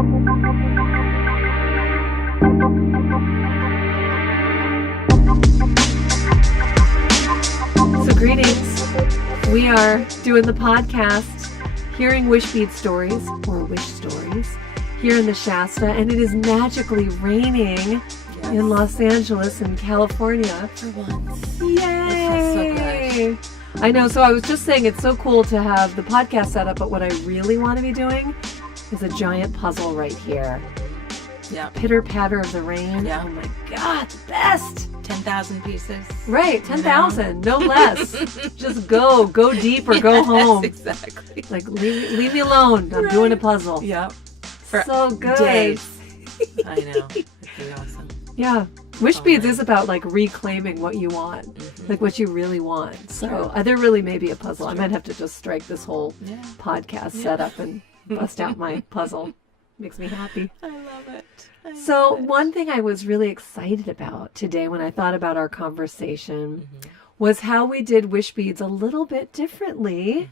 So greetings. We are doing the podcast, hearing Wishbeads stories, or wish stories, here in the Shasta, and it is magically raining in Los Angeles in California. For once. Yay! That feels so good. I know, so I was just saying it's so cool to have the podcast set up, but what I really want to be doing is a giant puzzle right here. Yeah. Pitter patter of the rain. Yeah. Oh my God, the best. 10,000 pieces. Right, 10,000, no less. Just go deep or go home. Exactly. Like, leave me alone. I'm doing a puzzle. Yep. For so good. days. I know. It'd be awesome. Yeah. Wishbeads is about like reclaiming what you want, like what you really want. So there really may be a puzzle. I might have to just strike this whole podcast setup and bust out my puzzle. Makes me happy. I love it. So one thing I was really excited about today when I thought about our conversation was how we did Wishbeads a little bit differently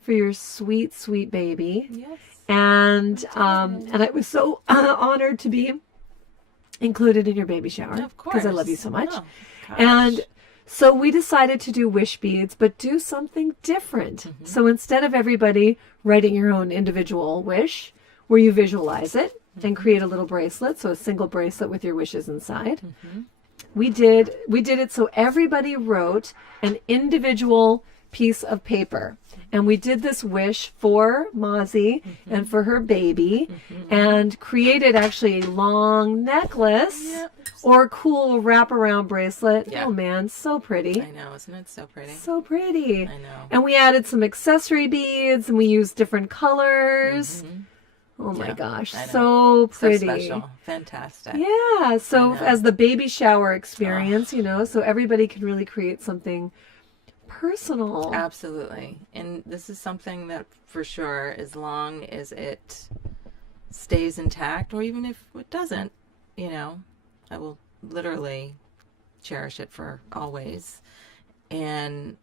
for your sweet, sweet baby. Yes. And I was so honored to be included in your baby shower. Of course. Because I love you so much. Oh, gosh. And so we decided to do Wishbeads, but do something different. So instead of everybody writing your own individual wish, where you visualize it and create a little bracelet, so a single bracelet with your wishes inside, we did it so everybody wrote an individual piece of paper. And we did this wish for Mazi and for her baby and created actually a long necklace or a cool wraparound bracelet. Yeah. Oh man, so pretty. I know, isn't it so pretty? So pretty. I know. And we added some accessory beads and we used different colors. Oh my gosh, I know. so pretty. So special. Fantastic. Yeah, so I know. as the baby shower experience, you know, so everybody can really create something personal. Absolutely. And this is something that for sure, as long as it stays intact, or even if it doesn't, you know, I will literally cherish it for always. And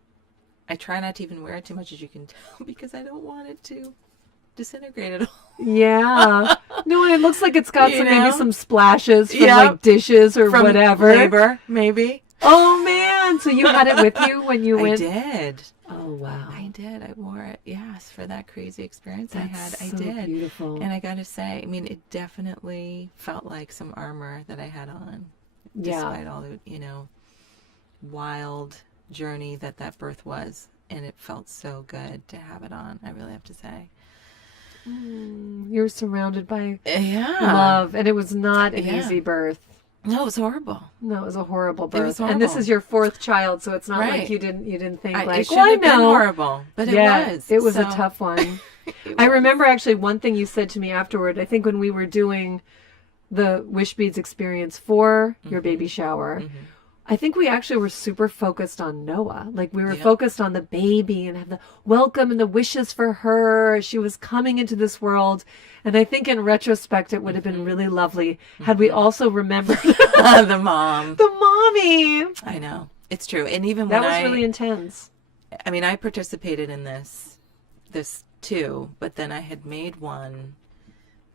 I try not to even wear it too much, as you can tell, because I don't want it to disintegrate at all. Yeah. No, and it looks like it's got You some know? maybe some splashes from like dishes or From whatever. labor, maybe. Oh man, so you had it with you when you went? I did. Oh wow. I did. I wore it. Yes, for that crazy experience I had. That's I so did. beautiful. And I got to say, I mean, it definitely felt like some armor that I had on, despite all the, you know, wild journey that birth was. And it felt so good to have it on. I really have to say. You're surrounded by Yeah. love, and it was not an easy birth. No, it was horrible. No, it was a horrible birth. was And this horrible. is your fourth child, so it's not Right. like you didn't think It like, should well, I have been know. horrible, but Yeah, it was. it was a So- tough one. it I was. remember actually one thing you said to me afterward. I think when we were doing the Wishbeads experience for your baby shower, I think we actually were super focused on Noah. Like we were focused on the baby and have the welcome and the wishes for her as she was coming into this world. And I think in retrospect, it would have been really lovely had we also remembered The mom. the mommy. I know. It's true. And even That when was really intense. I mean, I participated in this too, but then I had made one,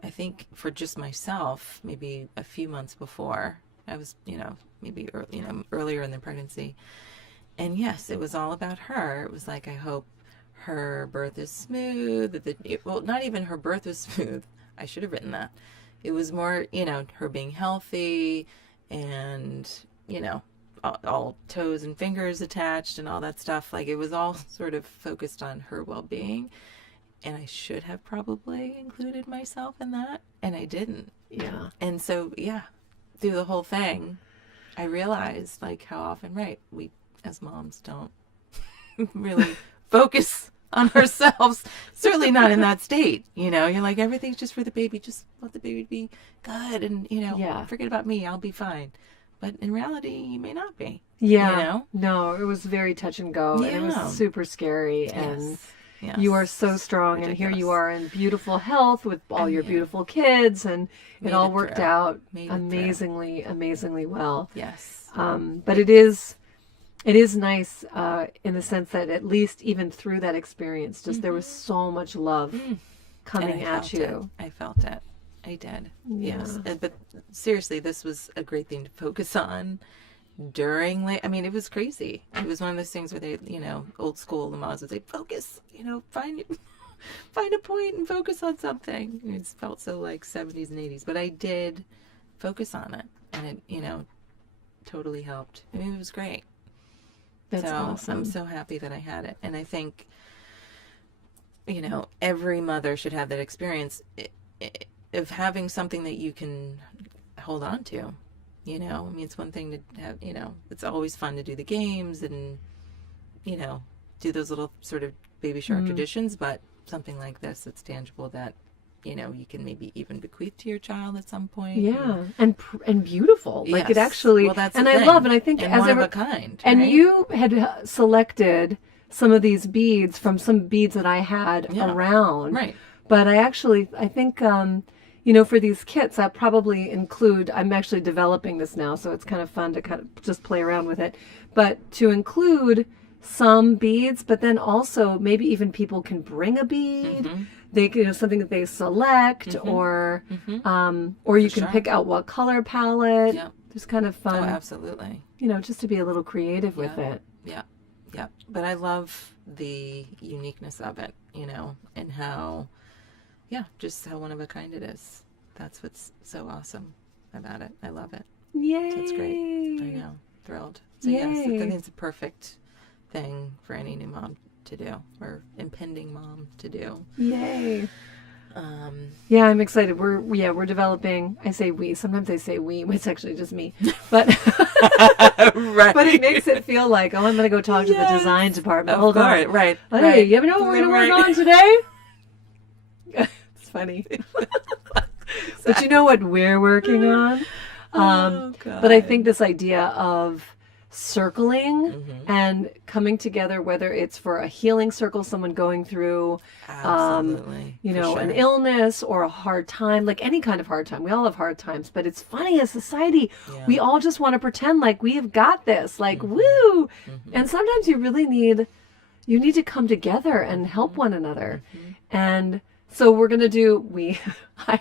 I think for just myself, maybe a few months before. I was, you know, maybe earlier in the pregnancy. And yes, it was all about her. It was like, I hope her birth is smooth. Well, not even her birth was smooth. I should have written that. It was more, you know, her being healthy and, you know, all toes and fingers attached and all that stuff. Like it was all sort of focused on her well-being. And I should have probably included myself in that. And I didn't. Yeah. And so, yeah, through the whole thing, I realized like how often, we as moms don't really focus on ourselves. Certainly not in that state. You know, you're like, everything's just for the baby. Just let the baby be good. And, you know, forget about me. I'll be fine. But in reality, you may not be. Yeah. You know? No, it was very touch and go. And it was super scary. And Yes. you are so strong. Ridiculous. And here you are in beautiful health with all your beautiful kids. And it all worked out amazingly well. Yes. But it is nice in the sense that at least even through that experience, just there was so much love coming at you. I felt it. I did. Yeah. Yes. But seriously, this was a great thing to focus on during, like, I mean, it was crazy. It was one of those things where they, old school, the moms would say, focus, find find a point and focus on something. It felt so like 70s and 80s, but I did focus on it, and it, totally helped. I mean, it was great. That's awesome. I'm so happy that I had it. And I think, every mother should have that experience of having something that you can hold on to. I mean, it's one thing to have, it's always fun to do the games and, do those little sort of baby shower traditions, but something like this that's tangible that, you can maybe even bequeath to your child at some point. Yeah. And beautiful. Like, it Yes. actually, Well, that's and the I thing. love, and I think And as one of a a kind. and right? you had selected some of these beads from some beads that I had around. Right. But I think, for these kits, I'll probably include, I'm actually developing this now, so it's kind of fun to kind of just play around with it. But to include some beads, but then also maybe even people can bring a bead. Mm-hmm. They can, something that they select, or you can pick out what color palette. Yeah. It's kind of fun. Oh, absolutely. Just to be a little creative with it. Yeah. Yeah. But I love the uniqueness of it, and how, just how one of a kind it is. That's what's so awesome about it. I love it. Yay! So it's great. I know. Thrilled. So yes, I think it's a perfect thing for any new mom to do, or impending mom to do. Yay! Yeah, I'm excited. We're developing. I say we. Sometimes I say we. It's actually just me. But Right. but it makes it feel like, I'm going to go talk to the design department. Hold on. Right. Hey, you ever know what we're going to work on today? It's funny. But you know what we're working on? Oh, God. But I think this idea of circling and coming together, whether it's for a healing circle, someone going through, Absolutely. an illness or a hard time, like any kind of hard time. We all have hard times, but it's funny, as society, we all just want to pretend like we've got this, like, woo. And sometimes you really need to come together and help one another. And so we're going to do, I'm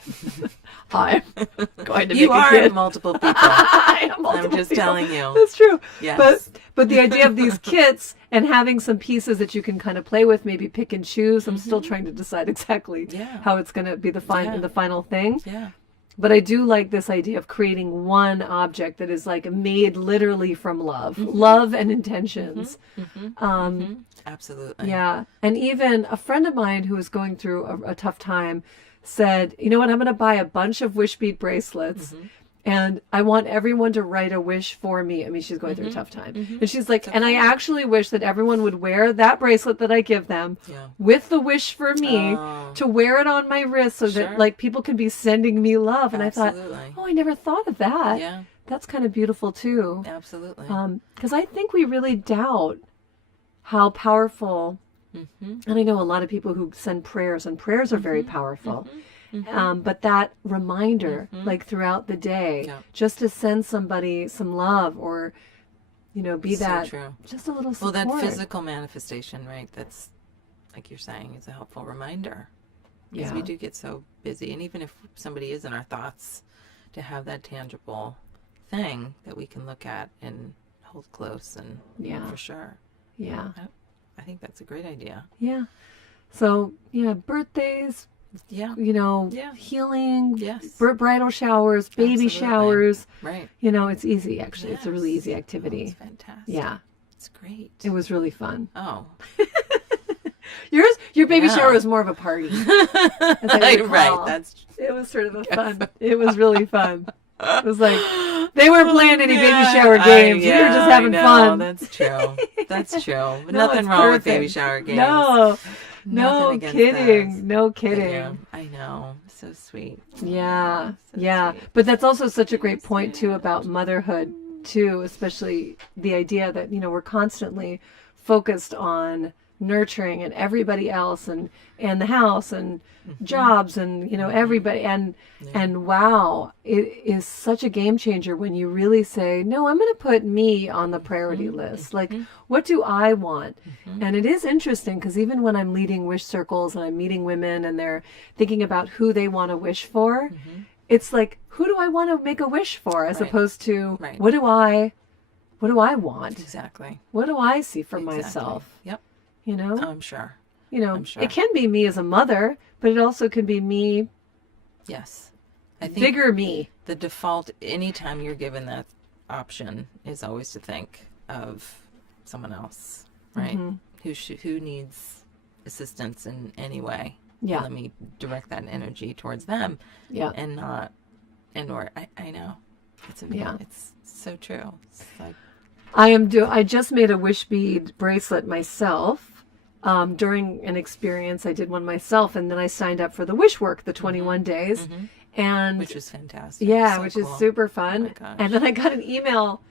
going to You make a are kid. multiple people. I am multiple I'm just people. telling you. That's true. Yes. But the idea of these kits and having some pieces that you can kind of play with, maybe pick and choose. I'm still trying to decide exactly how it's going to be the final thing. Yeah. But I do like this idea of creating one object that is like made literally from love and intentions. Absolutely. Yeah. And even a friend of mine who was going through a tough time said, you know what, I'm going to buy a bunch of wish bead bracelets and I want everyone to write a wish for me. I mean, she's going through a tough time. And she's like, and I actually wish that everyone would wear that bracelet that I give them with the wish for me to wear it on my wrist so that like people can be sending me love. And Absolutely. I thought, I never thought of that. Yeah. That's kind of beautiful too. Absolutely. Because I think we really doubt how powerful, and I know a lot of people who send prayers, and prayers are very powerful. But that reminder, like throughout the day, just to send somebody some love, or, be So that true. just a little support. Well, that physical manifestation, right? That's, like you're saying, is a helpful reminder. Because we do get so busy. And even if somebody is in our thoughts, to have that tangible thing that we can look at and hold close, and for sure. Yeah. I think that's a great idea. Yeah. So, birthdays, healing, bridal showers, baby showers. Right. It's easy, actually. It's a really easy activity. It's fantastic. Yeah. It's great. It was really fun. Oh. Your baby shower was more of a party. As I recall. Right. It was sort of a fun. It was really fun. It was like they weren't playing any baby shower games. We were just having fun. That's true. That's true. But No, nothing it's wrong with perfect. baby shower games. No Nothing against kidding. those. No But kidding. yeah, I know. So sweet. Yeah. So Yeah. sweet. But that's also such a great point too about motherhood too, especially the idea that, we're constantly focused on nurturing and everybody else and the house and jobs and, you know, everybody. And wow, it is such a game changer when you really say, no, I'm going to put me on the priority list. Like, what do I want? And it is interesting because even when I'm leading wish circles and I'm meeting women and they're thinking about who they want to wish for, it's like, who do I want to make a wish for as opposed to what do I want? Exactly. What do I see for myself? Yep. You know? I'm sure. You know, I'm sure. it can be me as a mother, but it also can be me. Yes. I think Bigger me. the default, anytime you're given that option, is always to think of someone else, right? Who needs assistance in any way. Yeah. Let me direct that energy towards them. Yeah. And not, I know. It's amazing. Yeah. It's so true. It's like, I just made a wish bead bracelet myself. During an experience, I did one myself, and then I signed up for the Wishwork, the 21 days. And which was fantastic. yeah, So which cool. is super Oh fun. my gosh. And then I got an email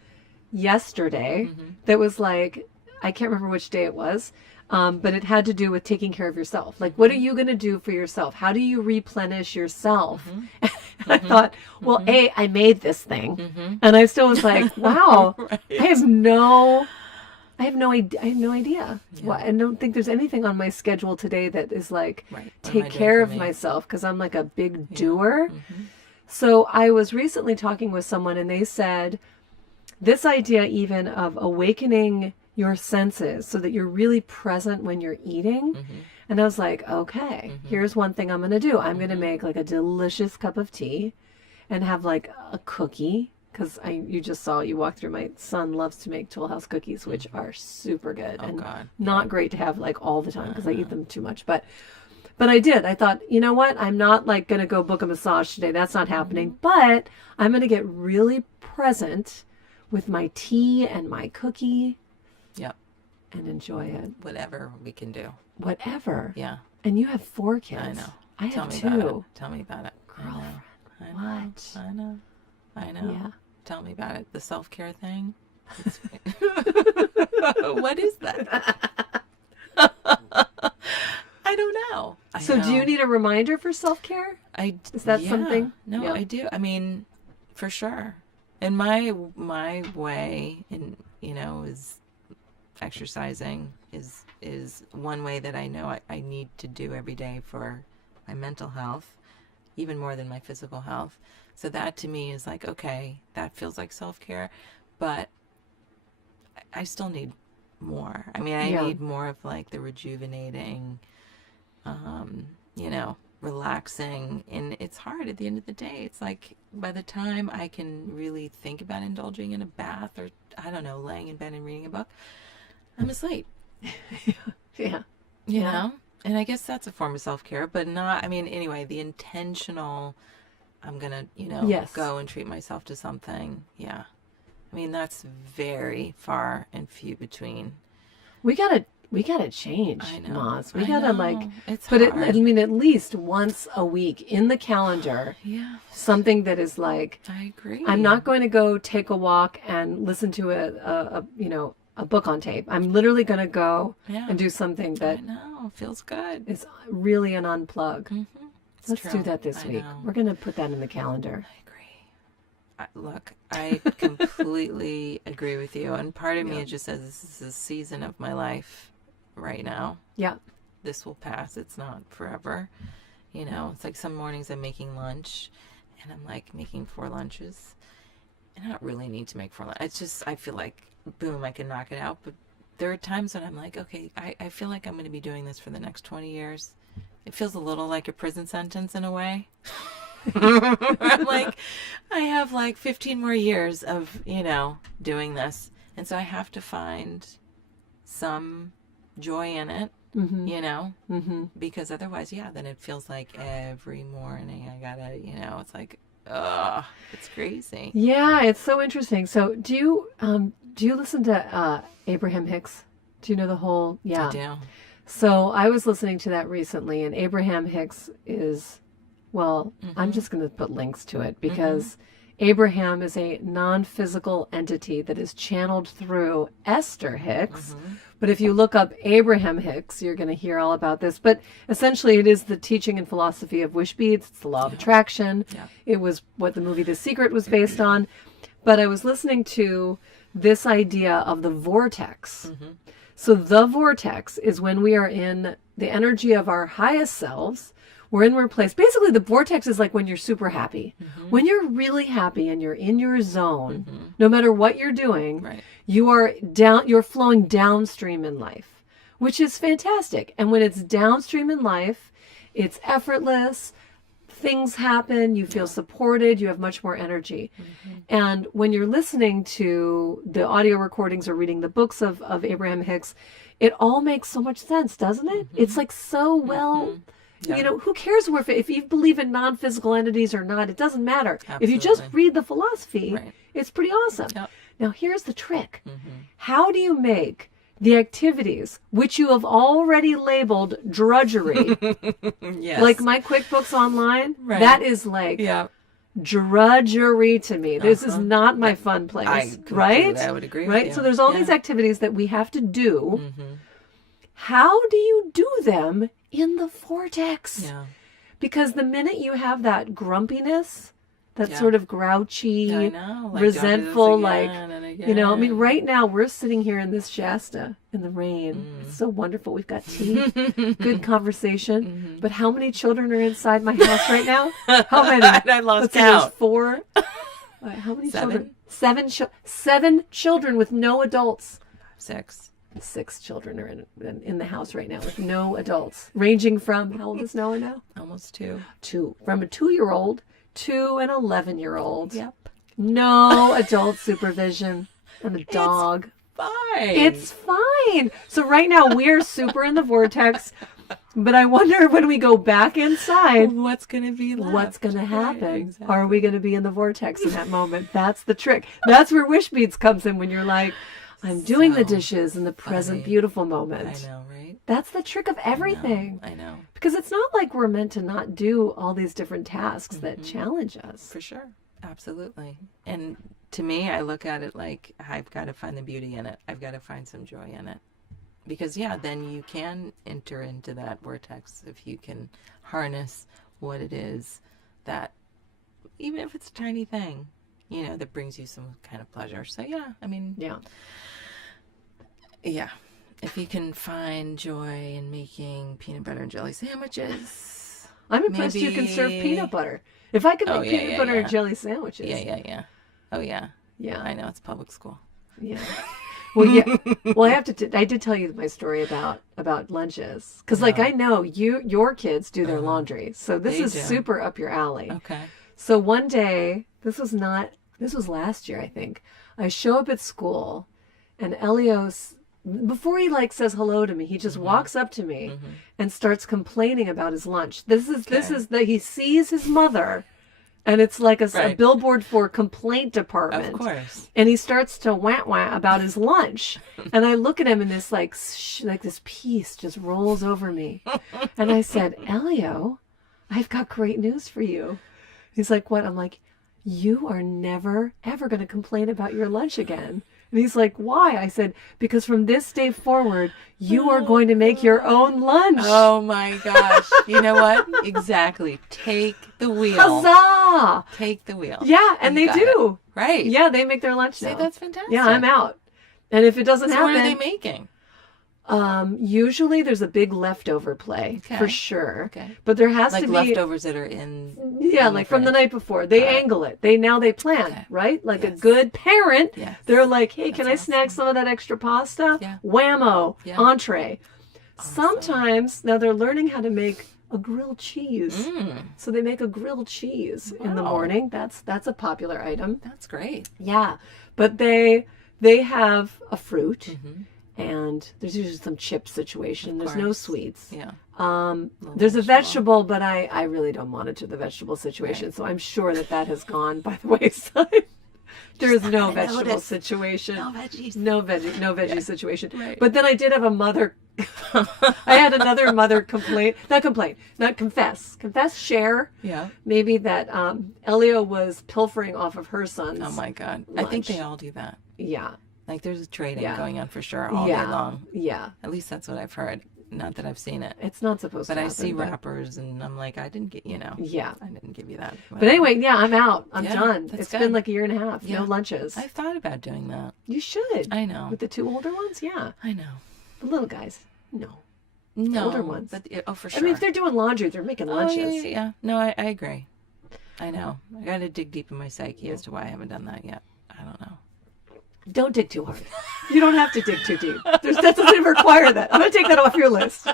yesterday that was like, I can't remember which day it was, but it had to do with taking care of yourself. Like, what are you going to do for yourself? How do you replenish yourself? And I thought, well, I made this thing. And I still was like, wow, I have no idea. Well, I don't think there's anything on my schedule today that is like, What am I take doing care for of me? myself, because I'm like a big doer. So I was recently talking with someone and they said this idea even of awakening your senses so that you're really present when you're eating. And I was like, okay, here's one thing I'm going to do. I'm going to make like a delicious cup of tea and have like a cookie. Because you just saw, you walked through, my son loves to make Tool House cookies, which are super good and not great to have like all the time because I eat them too much. But I did. I thought, you know what? I'm not like going to go book a massage today. That's not happening. But I'm going to get really present with my tea and my cookie. Yep. And enjoy it. Whatever we can do. Whatever. Yeah. And you have 4 kids. I know. I Tell have me 2. about it. Tell me about it. Girlfriend. I know. What? I know. I know. Yeah. Tell me about it. The self-care thing. What is that? I don't know. So do you need a reminder for self-care? Is that something? No, Yeah. I do. I mean, for sure. And my way, in is exercising is one way that I know I need to do every day for my mental health, even more than my physical health. So that to me is like, okay, that feels like self-care, but I still need more. I mean, I need more of like the rejuvenating, relaxing. And it's hard at the end of the day. It's like by the time I can really think about indulging in a bath or, I don't know, laying in bed and reading a book, I'm asleep. Yeah. You know? And I guess that's a form of self-care, but not, I mean, anyway, the intentional, I'm going to, go and treat myself to something. Yeah. I mean, that's very far and few between. We gotta change, I know. Maz. We gotta it's put hard. it, I mean, at least once a week in the calendar. Yeah. Something that is like, I agree. I'm not going to go take a walk and listen to a book on tape. I'm literally going to go and do something that I know. Feels good. is really an unplug. Mm-hmm. Let's do that this week. Know. We're going to put that in the calendar. I agree. Look, I completely agree with you. And part of me just says this is a season of my life right now. Yeah. This will pass. It's not forever. It's like some mornings I'm making lunch and I'm like making 4 lunches. And I don't really need to make 4 lunches. It's just, I feel like, boom, I can knock it out. But there are times when I'm like, okay, I feel like I'm going to be doing this for the next 20 years. It feels a little like a prison sentence in a way. I'm like, I have like 15 more years of, doing this. And so I have to find some joy in it, because otherwise, then it feels like every morning I gotta, it's like, it's crazy. Yeah, it's so interesting. So do you listen to Abraham Hicks? Do you know the whole? Yeah. I do. So I was listening to that recently, and Abraham Hicks is, well, I'm just going to put links to it because Abraham is a non-physical entity that is channeled through Esther Hicks. But if you look up Abraham Hicks, you're going to hear all about this. But essentially, it is the teaching and philosophy of Wishbeads. It's the law of attraction. It was what the movie The Secret was based on. But I was listening to this idea of the vortex. So the vortex is when we are in the energy of our highest selves. We're in our place. Basically, the vortex is like when you're super happy. When you're really happy and you're in your zone, no matter what you're doing, you're flowing downstream in life, which is fantastic. And when it's downstream in life, it's effortless. Things happen. You feel supported. You have much more energy. And when you're listening to the audio recordings or reading the books of Abraham Hicks, it all makes so much sense, doesn't it? It's like so well... You know, who cares if you believe in non-physical entities or not? It doesn't matter. Absolutely. If you just read the philosophy, it's pretty awesome. Now, here's the trick. How do you make the activities, which you have already labeled drudgery, like my QuickBooks Online, that is like drudgery to me. This is not my fun place, right? I would agree with you. So there's all these activities that we have to do. How do you do them in the vortex? Because the minute you have that grumpiness, that sort of grouchy, like resentful, you know, I mean, right now we're sitting here in this Shasta in the rain. It's so wonderful. We've got tea, good conversation. But how many children are inside my house right now? How many? I lost count. There's 4. How many children? 7 children with no adults. 6 children are in the house right now with no adults, ranging from, how old is Noah now? Almost 2. From a 2-year-old to an 11-year-old. No adult supervision and a dog. It's fine. So right now we're super in the vortex, but I wonder when we go back inside, what's going to be left? What's going to happen? Are we going to be in the vortex in that moment? That's the trick. That's where Wishbeads comes in, when you're like, I'm doing the dishes in the present beautiful moment. I know, right? That's the trick of everything. I know. Because it's not like we're meant to not do all these different tasks that challenge us. For sure. Absolutely. And to me, I look at it like, I've got to find the beauty in it. I've got to find some joy in it. Because, then you can enter into that vortex if you can harness what it is that, even if it's a tiny thing, you know, that brings you some kind of pleasure. So, I mean... If you can find joy in making peanut butter and jelly sandwiches. I'm impressed you can serve peanut butter. If I could make peanut butter and jelly sandwiches. Oh, yeah. I know, it's public school. Well, I did tell you my story about lunches. Because, I know your kids do their laundry. So this is super up your alley. Okay. So one day, this was last year, I think. I show up at school, and Elios, before he says hello to me, he just walks up to me and starts complaining about his lunch. This is that he sees his mother, and it's like a billboard for complaint department. Of course. And he starts to wah about his lunch, and I look at him, and this this peace just rolls over me, and I said, Elio, I've got great news for you. He's like, what? I'm like, you are never ever going to complain about your lunch again. And he's like, why? I said, because from this day forward, you are going to make your own lunch. Oh my gosh. You know what? Exactly. Take the wheel. Huzzah! Take the wheel. Yeah, and they do. It. Right. Yeah, they make their lunch now. See, that's fantastic. Yeah, I'm out. And if it doesn't happen... What are they making? Usually there's a big leftover play, for sure. Okay. But there has to be leftovers that are in... Yeah, in from the night before. They angle it. They plan, right? Like a good parent. Yes. They're like, hey, can I snag some of that extra pasta? Yeah. Whammo. Yeah. Entree. Awesome. Sometimes, now they're learning how to make a grilled cheese. So they make a grilled cheese in the morning. That's a popular item. That's great. Yeah. But they have a fruit. And there's usually some chip situation. There's no sweets. Yeah. There's a vegetable, but I really don't monitor the vegetable situation. Right. So I'm sure that has gone by the wayside. There is no vegetable situation. No veggies. No veggie situation. Right. But then I did have a mother I had another mother confess, share. Yeah. Maybe that Elio was pilfering off of her son's. Oh my God. I lunch. think they all do that. Yeah. Like there's trading Yeah. going on for sure all day long. Yeah. At least that's what I've heard. Not that I've seen it. It's not supposed But to I happen. see rappers and I'm like, I didn't get, Yeah. I didn't give you that. But anyway, yeah, I'm out. I'm Yeah, done. that's It's good. been like a year and a half. Yeah. No lunches. I've thought about doing that. You should. I know. With the 2 older ones, yeah. I know. The little guys, no. No. older ones. But, oh, for sure. I mean, if they're doing laundry, they're making lunches. Yeah. No, I agree. I know. I got to dig deep in my psyche as to why I haven't done that yet. I don't know. Don't dig too hard. You don't have to dig too deep. That doesn't even require that. I'm going to take that off your list.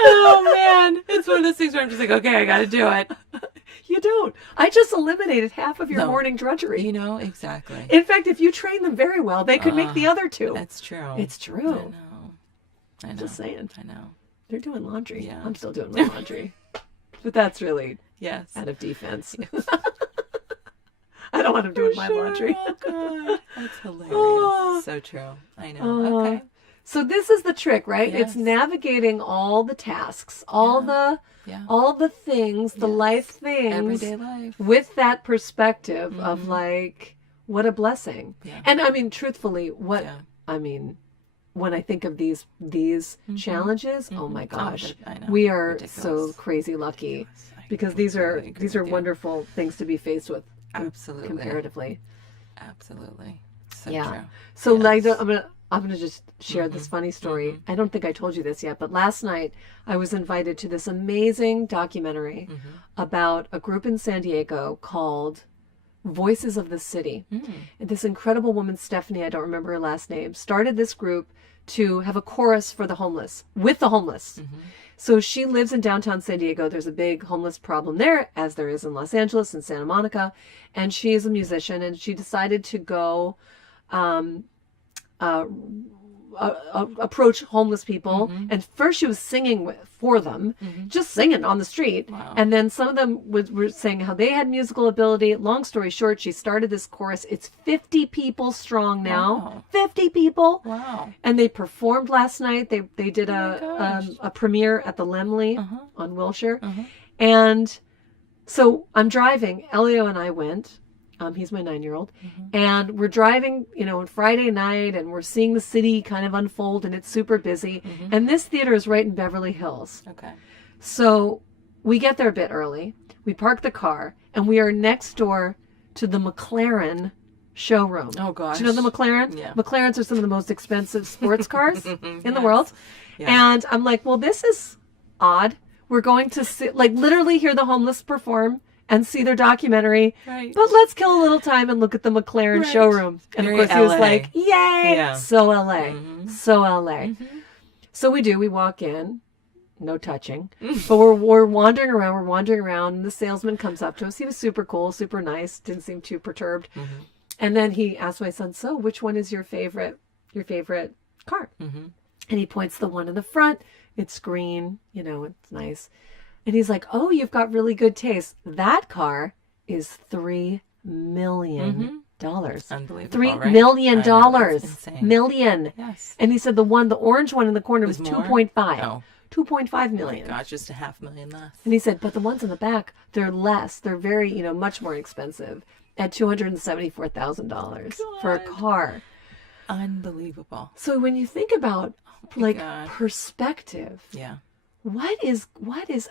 Oh, man. It's one of those things where I'm just like, okay, I got to do it. You don't. I just eliminated half of your No. morning drudgery. Exactly. In fact, if you train them very well, they could make the other 2. That's true. It's true. I know. Just saying. I know. They're doing laundry. Yeah. I'm still doing my laundry. But that's really Yes. out of defense. I don't want them doing my laundry. Oh, God. That's hilarious. Oh. So true. I know. Okay. So this is the trick, right? Yes. It's navigating all the tasks, all the things, the life things, Everyday life. with that perspective of like, what a blessing. Yeah. And I mean, truthfully, Yeah. when I think of these challenges, oh my gosh, I know. we are Ridiculous. so crazy lucky Ridiculous. I because these are completely agree with you. wonderful things to be faced with. Absolutely. Comparatively. Absolutely. So Yeah. true. So Yes. like, I'm gonna just share this funny story. I don't think I told you this yet, but last night I was invited to this amazing documentary about a group in San Diego called Voices of the City. And this incredible woman, Stephanie, I don't remember her last name, started this group to have a chorus for the homeless, with the homeless. So she lives in downtown San Diego. There's a big homeless problem there, as there is in Los Angeles and Santa Monica. And she is a musician, and she decided to go approach homeless people. And first she was singing for them, just singing on the street. Wow. And then some of them were saying how they had musical ability. Long story short, she started this chorus. It's 50 people strong now. Wow. 50 people. Wow. And they performed last night. They did gosh. a premiere at the Lemley on Wilshire. And so I'm driving. Elio and I went. He's my 9-year-old. And we're driving, on Friday night, and we're seeing the city kind of unfold, and it's super busy. And this theater is right in Beverly Hills. Okay. So we get there a bit early. We park the car, and we are next door to the McLaren showroom. Oh, gosh. Do you know the McLaren? Yeah. McLarens are some of the most expensive sports cars in the Yes. world. Yeah. And I'm like, well, this is odd. We're going to sit, literally hear the homeless perform and see their documentary. Right. But let's kill a little time and look at the McLaren Right. showroom. And Very of course he was LA. like, yay! Yeah. So LA. So LA. So we do. We walk in. No touching. But we're wandering around, and the salesman comes up to us. He was super cool, super nice, didn't seem too perturbed. And then he asked my son, so which one is your favorite car? And he points the one in the front. It's green, it's nice. And he's like, oh, you've got really good taste. That car is $3 million. Unbelievable. $3 right? million. I know, it's insane. Million. Yes. And he said the orange one in the corner was Was more? 2.5. Oh. 2.5 million. Gosh, just $500,000 less. And he said, but the ones in the back, they're less. They're very, much more expensive at $274,000 for a car. Unbelievable. So when you think about God. perspective, Yeah, what is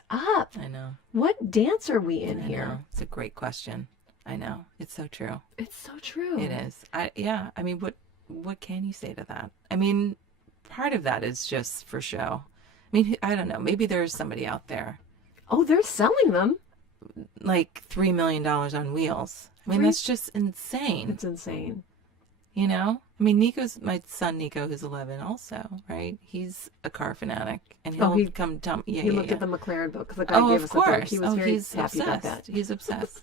up? I know. What dance are we in I here? know. It's a great question. I know. It's so true. It's so true. It is. I mean, what can you say to that? I mean, part of that is just for show. I mean, I don't know. Maybe there's somebody out there Oh, they're selling them. like $3 million on wheels. I mean, that's just insane. It's insane. I mean, my son Nico, who's 11 also, right? He's a car fanatic. And he'll come tell me. Yeah, He looked yeah. at the McLaren book. The guy gave us the book. He was very he's happy obsessed. about that. He's obsessed.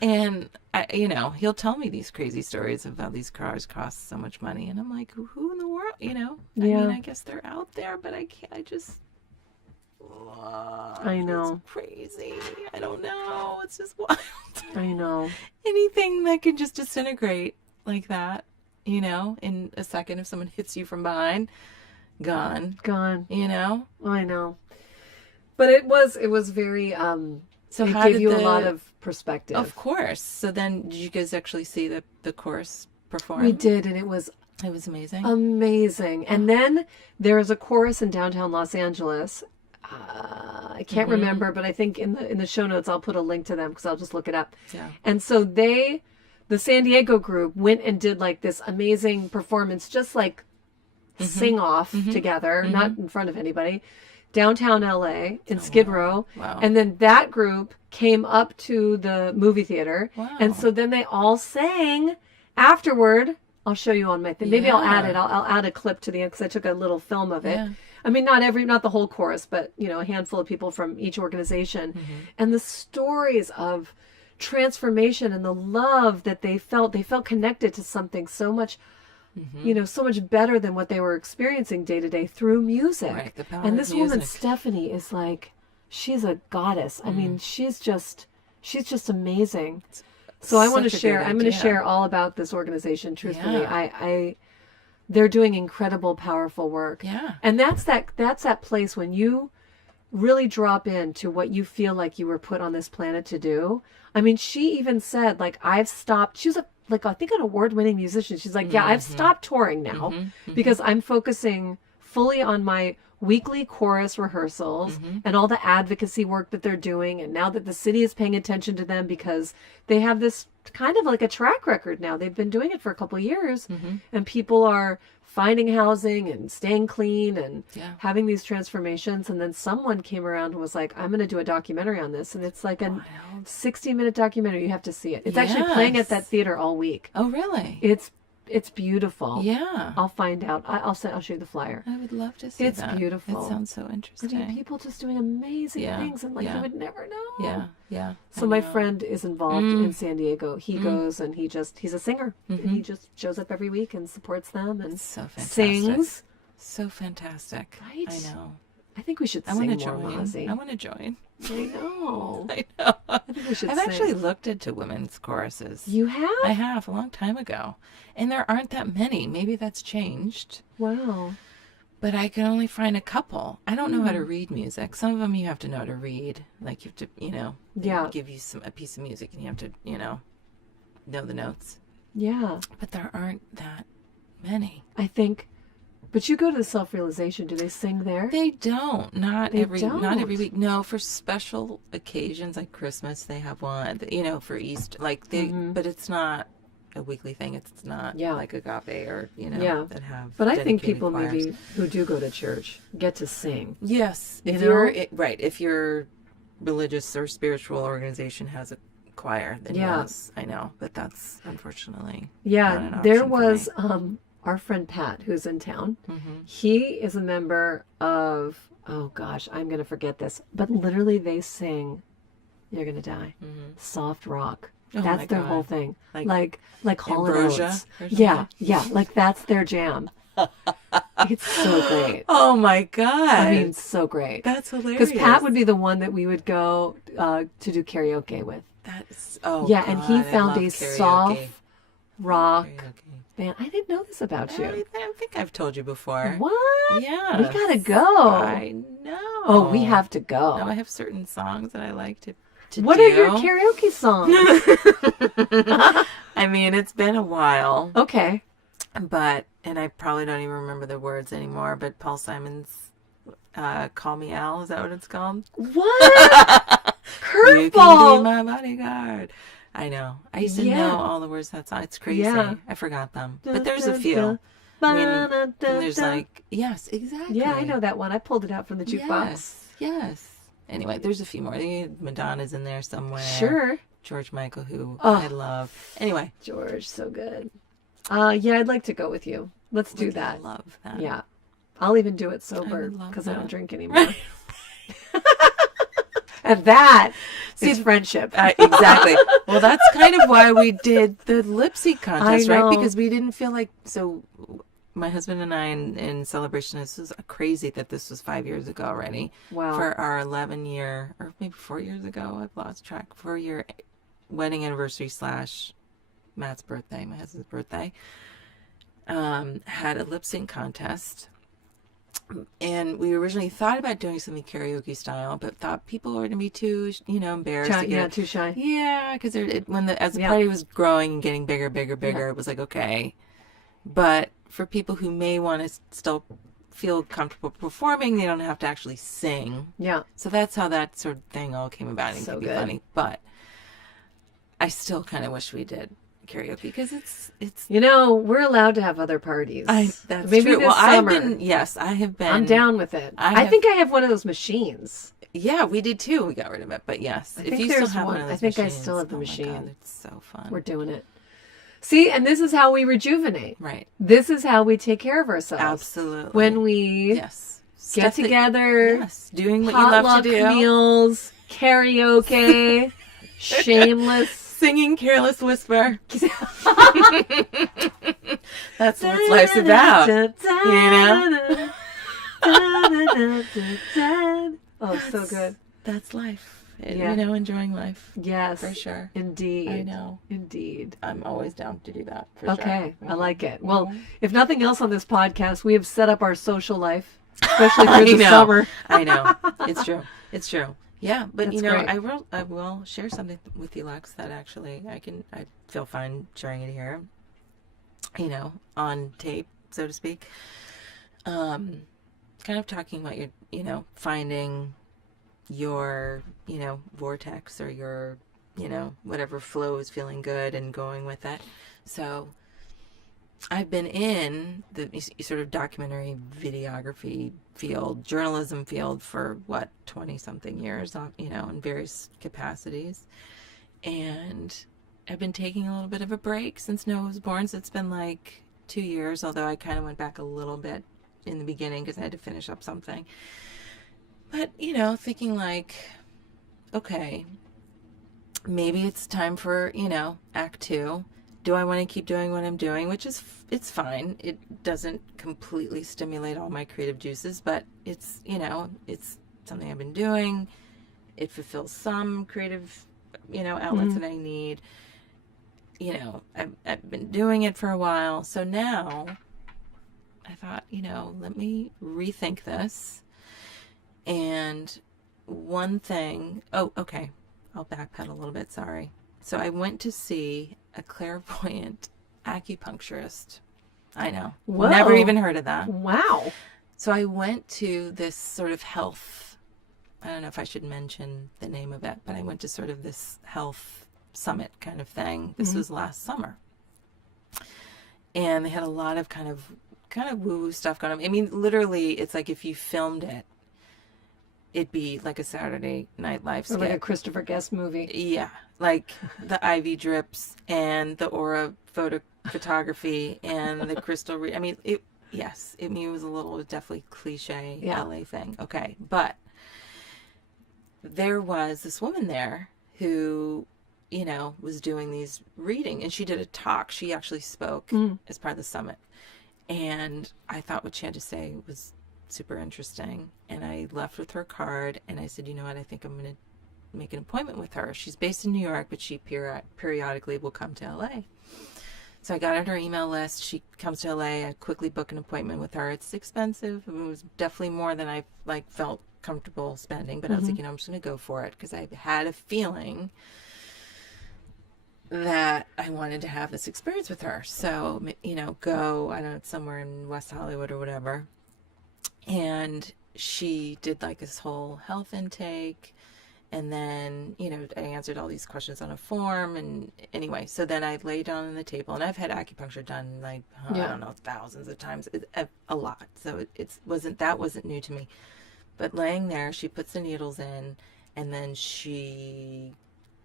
And, he'll tell me these crazy stories of how these cars cost so much money. And I'm like, who in the world, I mean, I guess they're out there, but I can't, I know. It's crazy. I don't know. It's just wild. I know. Anything that can just disintegrate like that, you know, in a second if someone hits you from behind. Gone. You know? I know. But it was very, So it how gave did you a lot of perspective. Of course. So then did you guys actually see the chorus perform? We did, and it was amazing. Amazing. And then there's a chorus in downtown Los Angeles. I can't remember, but I think in the show notes I'll put a link to them because I'll just look it up. Yeah. And so the San Diego group went and did like this amazing performance, just like sing off together, not in front of anybody, downtown LA in Skid Row. Wow. And then that group came up to the movie theater. Wow. And so then they all sang afterward. I'll show you on my thing. Maybe I'll add it. I'll add a clip to the end because I took a little film of it. Yeah. I mean, not the whole chorus, but you know, a handful of people from each organization, and the stories of transformation and the love that they felt connected to something so much, you know, so much better than what they were experiencing day to day through music. Right, the power and of this woman, music. Stephanie, is like, she's a goddess. I mean, she's just amazing. So I want to Such a share. good I'm going to idea. share all about this organization. Truthfully, Yeah. they're doing incredible, powerful work. Yeah. And that's that place when you really drop into what you feel like you were put on this planet to do. I mean, she even said, like, I've stopped. She was I think an award-winning musician. She's like, yeah, I've stopped touring now because I'm focusing fully on my weekly chorus rehearsals and all the advocacy work that they're doing. And now that the city is paying attention to them because they have this kind of like a track record now. They've been doing it for a couple of years and people are finding housing and staying clean and having these transformations. And then someone came around and was like, I'm going to do a documentary on this. And it's like a 60-minute documentary. You have to see it. It's actually playing at that theater all week. Oh, really? It's beautiful. Yeah. I'll find out. I'll show you the flyer. I would love to see It's that. beautiful. It sounds so I interesting. mean, people just doing amazing Yeah, things, and like yeah. you would never know. Yeah, yeah. So my friend is involved in San Diego. He goes and he's a singer, and he just shows up every week and supports them and So fantastic. sings. So fantastic. Right? I know. I think we should I sing want more, to join. Mazi. I want to join. I know. I know. I think we should I've sing. actually looked into women's choruses. You have? I have a long time ago. And there aren't that many. Maybe that's changed. Wow. But I can only find a couple. I don't know how to read music. Some of them you have to know how to read. Like you have to, you know, Yeah. give you a piece of music and you have to, you know the notes. Yeah. But there aren't that many. I think. But you go to the self-realization. Do they sing there? They don't. Not They every don't. week. No, for special occasions like Christmas they have one. You know, for Easter, like they. But it's not a weekly thing. It's not like Agape or that have. But I think dedicated people choirs. maybe who do go to church get to sing. Yes, if You know? if your religious or spiritual organization has a choir, then yes, I know. But that's unfortunately not an There option for was me. our friend Pat, who's in town. He is a member of, oh gosh, I'm going to forget this, but literally they sing You're Gonna Die, soft rock. Oh That's my their God. whole thing. Like Like Hall & Ambrosia Oates. or Yeah, like that's their jam. It's so great. Oh my God! I mean, so great. that's hilarious. Because Pat would be the one that we would go to do karaoke with. That's And God, he I found love a karaoke. soft rock Karaoke. band. I didn't know this about you. I think I've told you before. What? Yeah. We gotta go. I know. Oh, we have to go. No, I have certain songs that I like to What do. are your karaoke songs? I mean, it's been a while, Okay. and I probably don't even remember the words anymore, but Paul Simon's Call Me Al, is that what it's called? What? You can be Curveball. my bodyguard. I know. I used to know all the words to that song. It's crazy. Yeah. I forgot them. But there's a few. I mean, there's like, yes, exactly. Yeah, I know that one. I pulled it out from the jukebox. Yes. Anyway, there's a few more. Madonna's in there somewhere. Sure. George Michael, who Oh. I love. Anyway. George, so good. Yeah, I'd like to go with you. Let's do Would that. love that. Yeah. I'll even do it I sober would love because I don't that. drink anymore. And that is friendship. Exactly. Well, that's kind of why we did the lip sync contest, I know. right? Because we didn't feel like, so my husband and I in celebration, this was crazy that this was 5 years ago already. Wow. For our 11-year, or maybe 4 years ago, I've lost track, 4-year wedding anniversary / Matt's birthday, my husband's birthday. had a lip sync contest. And we originally thought about doing something karaoke style, but thought people were going to be too, embarrassed to get too shy. Yeah, because as the party was growing and getting bigger, it was like, okay. But for people who may want to still feel comfortable performing, they don't have to actually sing. Yeah. So that's how that sort of thing all came about. And it could be funny. But I still kind of wish we did karaoke because it's we're allowed to have other parties. That's maybe true. this summer. I have been. I'm down with it. I think I have one of those machines. Yeah, we did too. We got rid of it, but yes, if you still have one of those machines, I still have the machine. God, it's so fun. We're doing it. See, and this is how we rejuvenate. Right. This is how we take care of ourselves. Absolutely. When we get together, doing what you love to do, meals, karaoke, shameless. Singing Careless Whisper. That's what life's about. Oh, so good. That's life. Enjoying life. Yes. For sure. Indeed. I know. Indeed. I'm always down to do that. For okay. Sure. I like it. Well, if nothing else on this podcast, we have set up our social life, especially through the summer. I know. It's true. It's true. Yeah, but That's great. I will share something with you, Lex, that actually I feel fine sharing it here. On tape, so to speak. Kind of talking about your, finding your, vortex or your, whatever flow is feeling good and going with it. So I've been in the sort of documentary videography field, journalism field for 20-something years, in various capacities. And I've been taking a little bit of a break since Noah was born. So it's been like 2 years, although I kind of went back a little bit in the beginning because I had to finish up something. But, thinking like, okay, maybe it's time for, act 2. Do I want to keep doing what I'm doing? Which is, it's fine. It doesn't completely stimulate all my creative juices, but it's, it's something I've been doing. It fulfills some creative, outlets that I need. I've been doing it for a while. So now I thought, let me rethink this. And one thing, I'll backpedal a little bit. Sorry. So I went to see a clairvoyant acupuncturist. I know. Whoa. Never even heard of that. Wow. So I went to this sort of health, I don't know if I should mention the name of it, but I went to sort of this health summit kind of thing. This was last summer. And they had a lot of kind of woo-woo stuff going on. I mean, literally, it's like if you filmed it, it'd be like a Saturday Night Live skit. Or like a Christopher Guest movie. Yeah. Like the IV drips and the aura photography and the crystal. It was definitely cliche LA thing. Okay. But there was this woman there who, was doing these reading, and she did a talk. She actually spoke as part of the summit. And I thought what she had to say was super interesting. And I left with her card, and I said, you know what, I think I'm going to make an appointment with her. She's based in New York, but she periodically will come to LA. So I got on her email list. She comes to LA. I quickly book an appointment with her. It's expensive. It was definitely more than I felt comfortable spending, but I was like, I'm just going to go for it because I had a feeling that I wanted to have this experience with her. So, go, I don't know, somewhere in West Hollywood or whatever. And she did this whole health intake. And then, I answered all these questions on a form. And anyway, so then I lay down on the table, and I've had acupuncture done I don't know, thousands of times, a lot. So it wasn't new to me. But laying there, she puts the needles in, and then she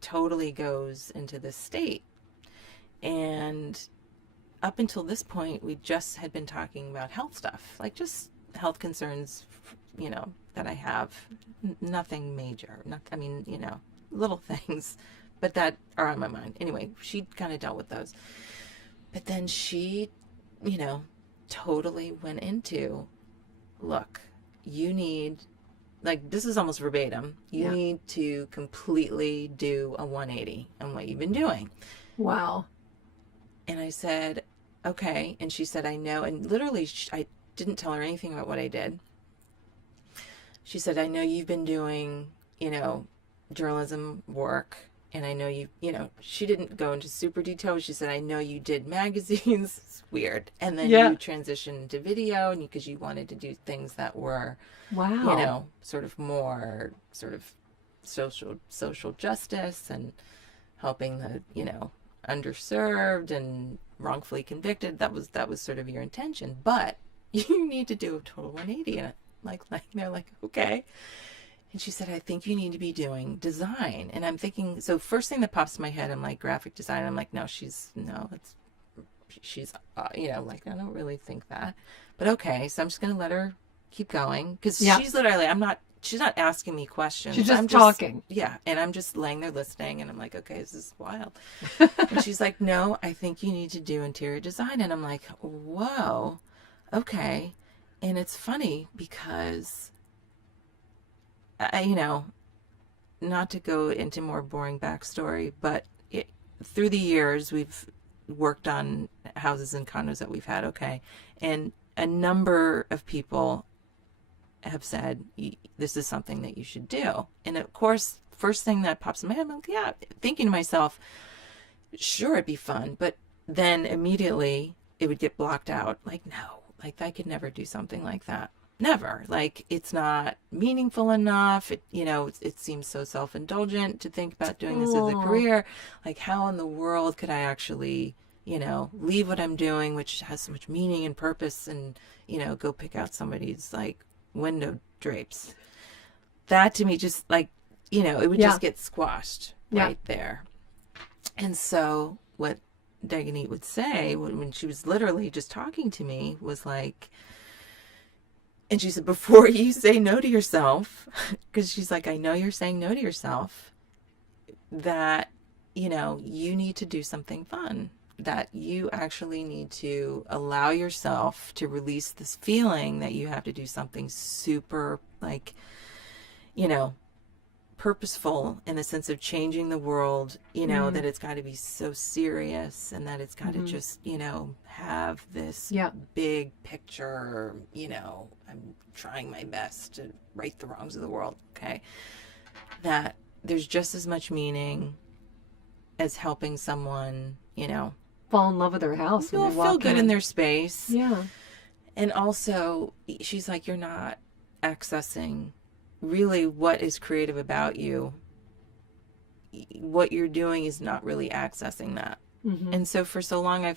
totally goes into this state. And up until this point, we just had been talking about health stuff, just health concerns, that I have. Nothing major. Little things, but that are on my mind. Anyway, she kind of dealt with those. But then she, totally went into, look, you need, this is almost verbatim, you need to completely do a 180 on what you've been doing. Wow. And I said, okay. And she said, I know. And literally, I didn't tell her anything about what I did. She said, I know you've been doing, journalism work. And I know she didn't go into super detail. She said, I know you did magazines. It's weird. And then you transitioned to video and because you wanted to do things that were, sort of more sort of social justice and helping the, underserved and wrongfully convicted. That was sort of your intention. But you need to do a total 180. And they're like, okay. And she said, I think you need to be doing design. And I'm thinking, so first thing that pops in my head, I'm like, graphic design. I'm like, no, she's I don't really think that. But okay, so I'm just going to let her keep going. Because she's literally, she's not asking me questions. She's just talking. Yeah. And I'm just laying there listening. And I'm like, okay, this is wild. And she's like, no, I think you need to do interior design. And I'm like, whoa, okay. And it's funny because not to go into more boring backstory, but through the years, we've worked on houses and condos that we've had, okay? And a number of people have said, this is something that you should do. And of course, first thing that pops in my head, I'm like, yeah, thinking to myself, sure, it'd be fun. But then immediately it would get blocked out. Like, no, I could never do something like that. Never. It's not meaningful enough. It seems so self-indulgent to think about doing this as a career. How in the world could I actually, leave what I'm doing, which has so much meaning and purpose, and, go pick out somebody's, window drapes. That to me just, it would just get squashed right there. And so what Daganit would say when she was literally just talking to me was like, and she said, before you say no to yourself, because she's like, I know you're saying no to yourself, that, you need to do something fun, that you actually need to allow yourself to release this feeling that you have to do something super, purposeful in the sense of changing the world, that it's got to be so serious and that it's got to just, have this big picture, I'm trying my best to right the wrongs of the world, okay? That there's just as much meaning as helping someone, fall in love with their house. Feel good in their space. Yeah. And also, she's like, you're not accessing really what is creative about you. What you're doing is not really accessing that. Mm-hmm. And so for so long,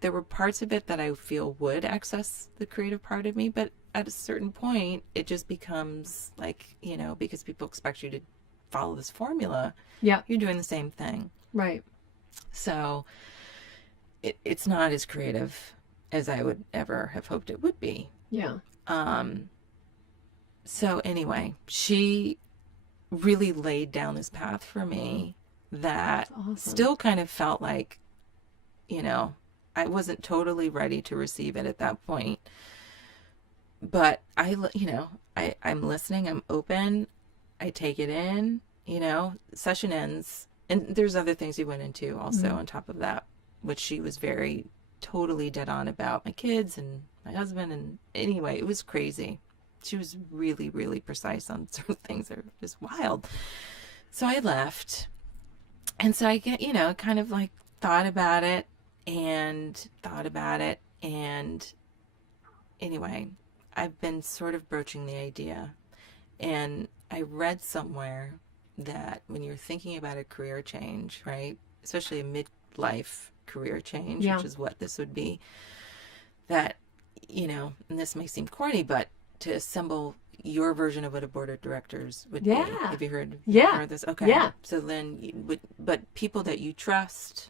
there were parts of it that I feel would access the creative part of me, but at a certain point, it just becomes because people expect you to follow this formula, you're doing the same thing. Right. So it's not as creative as I would ever have hoped it would be. Yeah. So anyway, she really laid down this path for me that awesome. Still kind of felt like, I wasn't totally ready to receive it at that point. But I'm listening, I'm open, I take it in, session ends. And there's other things we went into also on top of that, which she was very totally dead on about my kids and my husband. And anyway, it was crazy. She was really, really precise on certain things that are just wild. So I left. And so I get, kind of thought about it. And anyway, I've been sort of broaching the idea. And I read somewhere that when you're thinking about a career change, right, especially a midlife career change, which is what this would be, that, and this may seem corny, but to assemble your version of what a board of directors would be. Have you heard this? Okay. Yeah. So then, but people that you trust,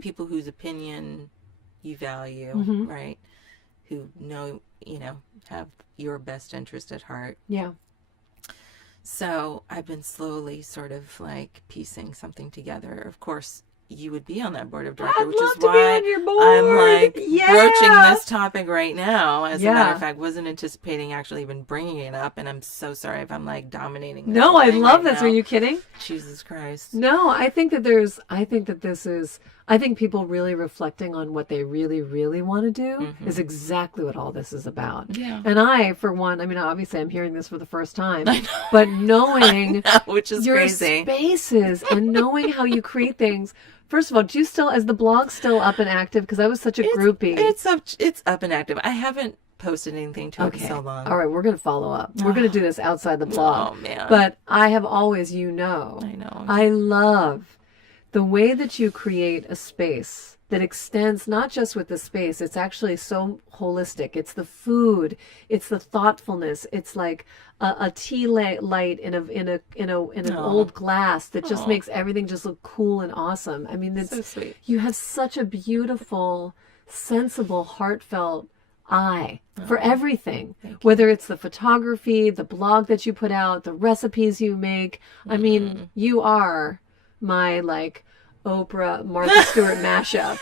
people whose opinion you value, right, who know, have your best interest at heart. Yeah. So I've been slowly sort of piecing something together. Of course, you would be on that board of directors, I'd which love is to be why on your board. I'm like Yeah. broaching this topic right now. As a matter Yeah. of fact, wasn't anticipating actually even bringing it up, and I'm so sorry if I'm like dominating. This No, whole I thing love right this. now. Are you kidding? Jesus Christ. No, I think people really reflecting on what they really, really want to do is exactly what all this is about. Yeah. And I, for one, I mean, obviously I'm hearing this for the first time, I know. but knowing Which is your crazy. spaces and knowing how you create things. First of all, do you still, is the blog still up and active? Because I was such a groupie. It's up and active. I haven't posted anything to it in so long. All right, we're going to follow up. We're going to do this outside the blog. Oh, man. But I have always, I know. I love the way that you create a space that extends not just with the space, it's actually so holistic. It's the food, it's the thoughtfulness. It's like a tea light in an old glass that just makes everything just look cool and awesome. I mean, it's So sweet. You have such a beautiful, sensible, heartfelt eye for everything, whether it's the photography, the blog that you put out, the recipes you make. I mean, you are my like Oprah Martha Stewart mashup,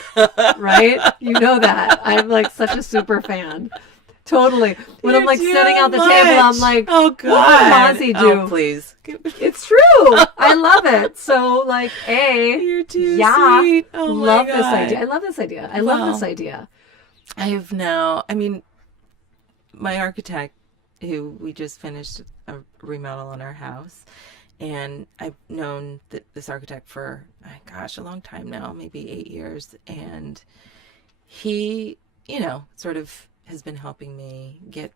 right? You know that. I'm like such a super fan. Totally. When I'm like setting out the table, I'm like, oh what God, would Mazi do? Oh, please. It's true. I love it. So like, You're too yeah, sweet. Oh my love God. this idea. I love this idea. I love this idea. I mean, my architect, who we just finished a remodel on our house, and I've known this architect for, a long time now, maybe 8 years. And he, sort of has been helping me get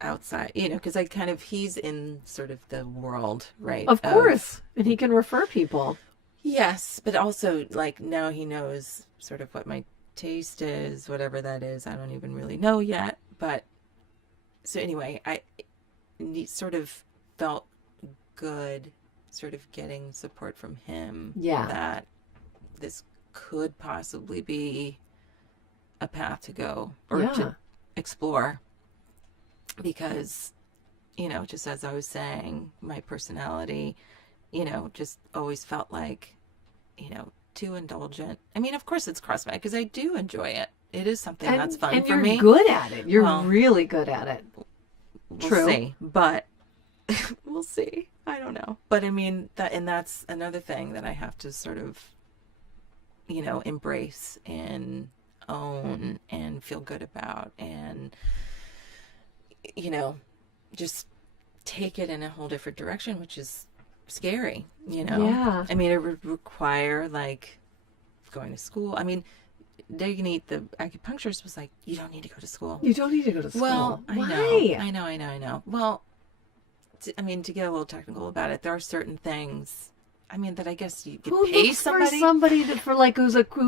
outside, because he's in sort of the world, right? Of course. And he can refer people. Yes, but also like now he knows sort of what my taste is, whatever that is. I don't even really know yet. But so anyway, I sort of felt good sort of getting support from him. Yeah. That this could possibly be a path to go or to explore. Because, just as I was saying, my personality, just always felt like, too indulgent. I mean, of course it's crossfit because I do enjoy it. It is something that's fun for me. And you're good at it. You're really good at it. We'll see. But we'll see. I don't know. But I mean, that's another thing that I have to sort of, embrace and own and feel good about and, just take it in a whole different direction, which is scary, Yeah. I mean, it would require like going to school. I mean, Dagney, the acupuncturist, was like, you don't need to go to school. You don't need to go to school. Well, Why? I know. Well, to get a little technical about it, there are certain things, I mean, that I guess you could pay looks somebody. for somebody who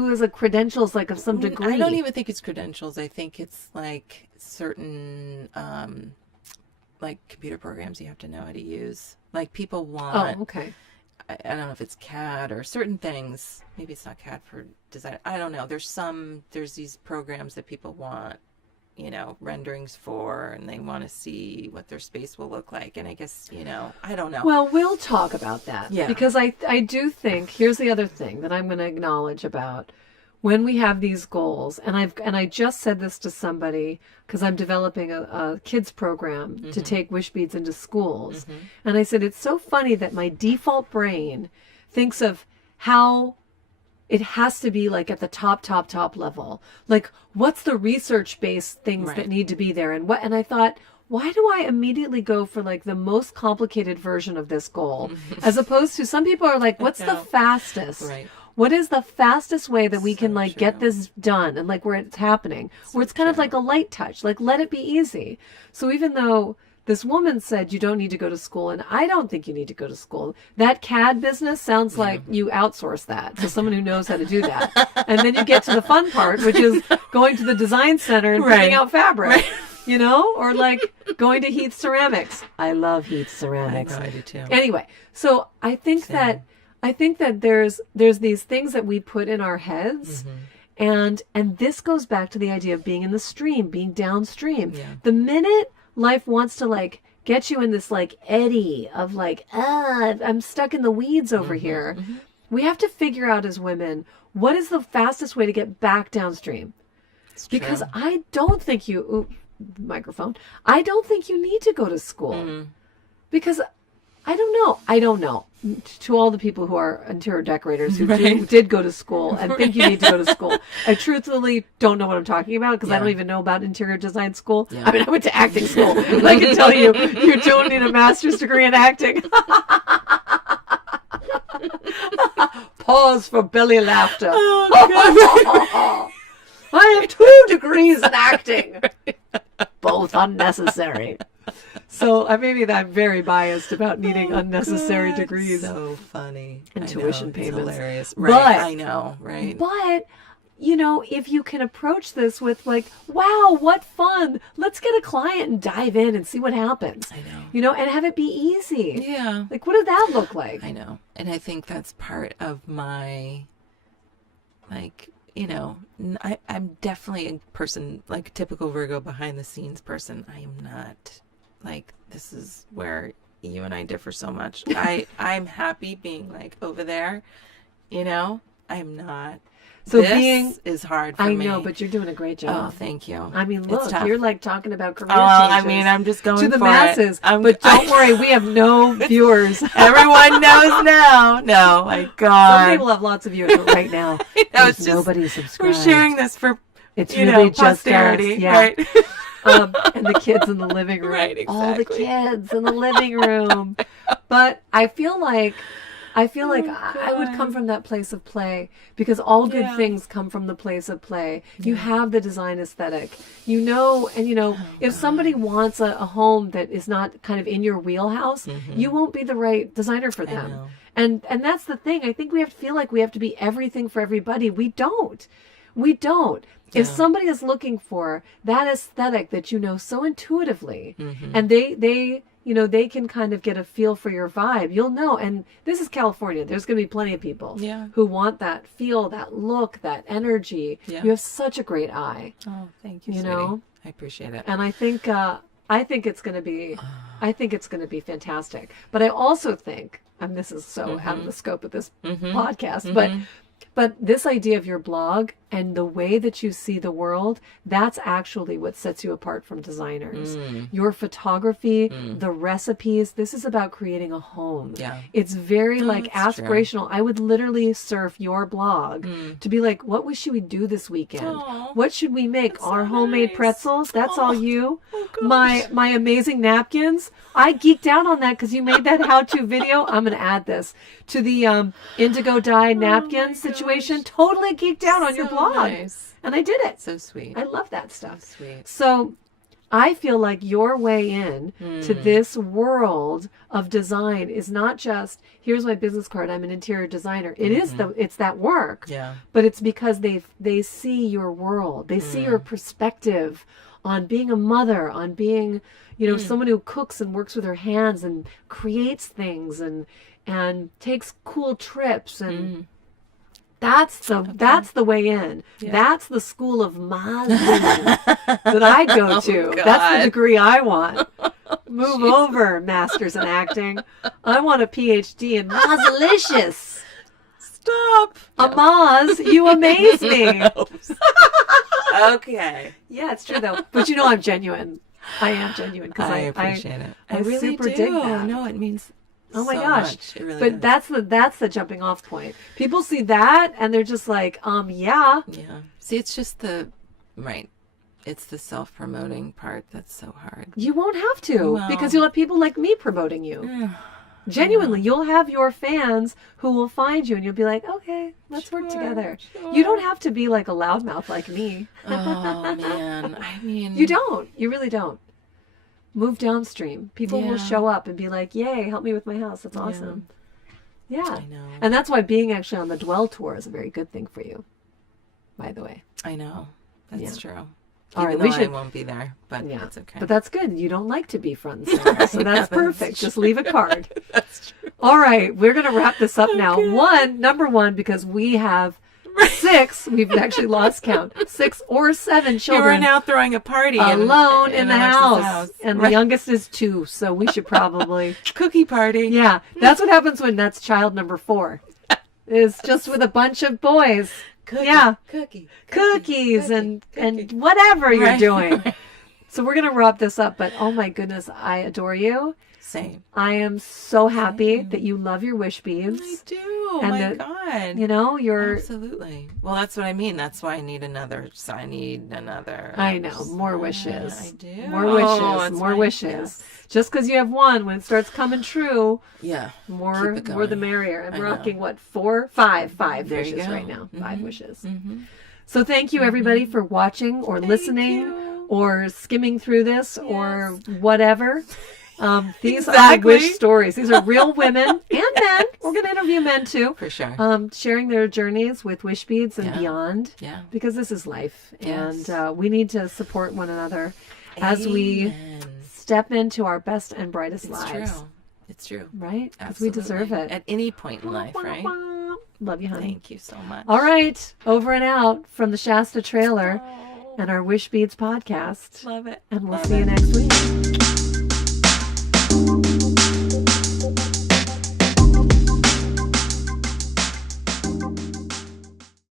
has a credentials like of some degree? I don't even think it's credentials. I think it's like certain, like computer programs you have to know how to use. Like people want. Oh, okay. I don't know if it's CAD or certain things. Maybe it's not CAD for design. I don't know. There's these programs that people want, renderings for, and they want to see what their space will look like. And I guess, I don't know. Well, we'll talk about that. Yeah. Because I do think, here's the other thing that I'm going to acknowledge about when we have these goals, and I just said this to somebody because I'm developing a kids program to take Wishbeads into schools. And I said, it's so funny that my default brain thinks of how it has to be like at the top level. Like, what's the research-based things that need to be there? And I thought, why do I immediately go for like the most complicated version of this goal? As opposed to some people are like, what's the fastest? Right. What is the fastest way that we can like get this done and like where it's happening? Where it's kind of like a light touch, like let it be easy. So even though this woman said you don't need to go to school, and I don't think you need to go to school, that CAD business sounds like you outsource that to someone who knows how to do that. And then you get to the fun part, which is going to the design center and picking out fabric. Or like going to Heath Ceramics. I love Heath Ceramics. I know, I do too. Anyway, so I think that there's these things that we put in our heads, and this goes back to the idea of being in the stream, being downstream. Yeah. The minute life wants to like get you in this like eddy of like, I'm stuck in the weeds over here. We have to figure out as women, what is the fastest way to get back downstream? It's Because true. I don't think microphone. I don't think you need to go to school. Because I don't know. To all the people who are interior decorators who did go to school and think you need to go to school, I truthfully don't know what I'm talking about because I don't even know about interior design school. I mean, I went to acting school, but I can tell you don't need a master's degree in acting. Pause for belly laughter. Oh, I have 2 degrees in acting. Both unnecessary. So maybe I'm very biased about needing unnecessary degrees. So funny. And tuition It's payments. Hilarious. Right. But, I know. Right. But, if you can approach this with like, wow, what fun. Let's get a client and dive in and see what happens. I know. And have it be easy. Yeah. Like, what did that look like? I know. And I think that's part of my, I'm definitely a person, like a typical Virgo behind the scenes person. I am not, this is where you and I differ so much. I'm happy being over there, I'm not. So this is hard for me. I know, but you're doing a great job. Oh, thank you. I mean, look, you're talking about career changes. I'm just going to the for masses. It. But don't worry, we have no viewers. Everyone knows now. No, my God. Some people have lots of viewers, but right now, it's just, nobody subscribed. We're sharing this for it's really just posterity, us. Yeah. right? And the kids in the living room. Right, exactly. All the kids in the living room. But I feel like I would come from that place of play because all good things come from the place of play. You have the design aesthetic, if somebody wants a home that is not kind of in your wheelhouse, you won't be the right designer for them. And that's the thing. I think we have to feel like we have to be everything for everybody. We don't. If somebody is looking for that aesthetic that so intuitively, and they can kind of get a feel for your vibe, you'll know. And this is California. There's going to be plenty of people who want that feel, that look, that energy. Yeah. You have such a great eye. Oh, thank you, sweetie. I appreciate it. And I think it's going to be fantastic. But I also think, and this is so out of the scope of this podcast, but this idea of your blog and the way that you see the world, that's actually what sets you apart from designers. Your photography, the recipes, this is about creating a home. Yeah. It's very aspirational. True. I would literally surf your blog to be like, what should we do this weekend? Aww, what should we make? Our homemade pretzels? That's all you? Oh, my amazing napkins? I geeked out on that because you made that how-to video. I'm going to add this to the indigo dye napkin situation. Totally geeked out on your blog. Nice. And I did it. So sweet. I love that stuff. So sweet. So I feel like your way in to this world of design is not just, here's my business card, I'm an interior designer. It is it's that work. Yeah. But it's because they see your world. They see your perspective on being a mother, on being, someone who cooks and works with her hands and creates things and takes cool trips and that's the way in. Yeah. That's the school of Mazi that I go to. Oh, that's the degree I want. Move over, masters in acting. I want a PhD in Mazilicious. Stop. Amaz, you amaze me. Okay. Yeah, it's true though. But I'm genuine. I am genuine because I appreciate it. I really super dig that. No, it means. Oh my gosh. It really does. That's the jumping off point. People see that and they're just like, yeah. Yeah. See, it's just it's the self-promoting part that's so hard. You won't have to because you'll have people like me promoting you. Genuinely, you'll have your fans who will find you and you'll be like, okay, let's work together. Sure. You don't have to be like a loudmouth like me. Oh, man. I mean. You don't. You really don't. Move downstream. People will show up and be like, yay, help me with my house. That's awesome. Yeah. I know. And that's why being actually on the Dwell tour is a very good thing for you, by the way. I know. That's true. All right, I won't be there, but it's okay. But that's good. You don't like to be front and center, so that's perfect. Just leave a card. That's true. All right, we're going to wrap this up now. Number one, because we have 6, we've actually lost count, 6 or 7 children. You are now throwing a party alone in the house. And the youngest is 2, so we should probably... Cookie party. Yeah, that's what happens when that's child number 4. is just with a bunch of boys. Cookies and whatever you're doing. So we're going to wrap this up, but oh my goodness, I adore you. Same. I am so happy that you love your wish beads. I do. Oh and my that, God. You know, you're... Absolutely. Well, that's what I mean. That's why I need another. So I need another. I know. More wishes. I do. More wishes. Oh, more wishes. Yes. Just because you have one, when it starts coming true, yeah, more the merrier. I'm rocking, what, 5 there wishes right now. 5 wishes. Mm-hmm. So thank you, everybody, for watching or listening or skimming through this or whatever. These are wish stories. These are real women and men. We're going to interview men too. For sure. Sharing their journeys with wish beads and beyond. Yeah. Because this is life. Yes. And we need to support one another as we step into our best and brightest lives. True. It's true. Right? Because we deserve it. At any point in life, right? Love you, honey. Thank you so much. All right. Over and out from the Shasta trailer and our Wish Beads podcast. Love it. And we'll see you next week.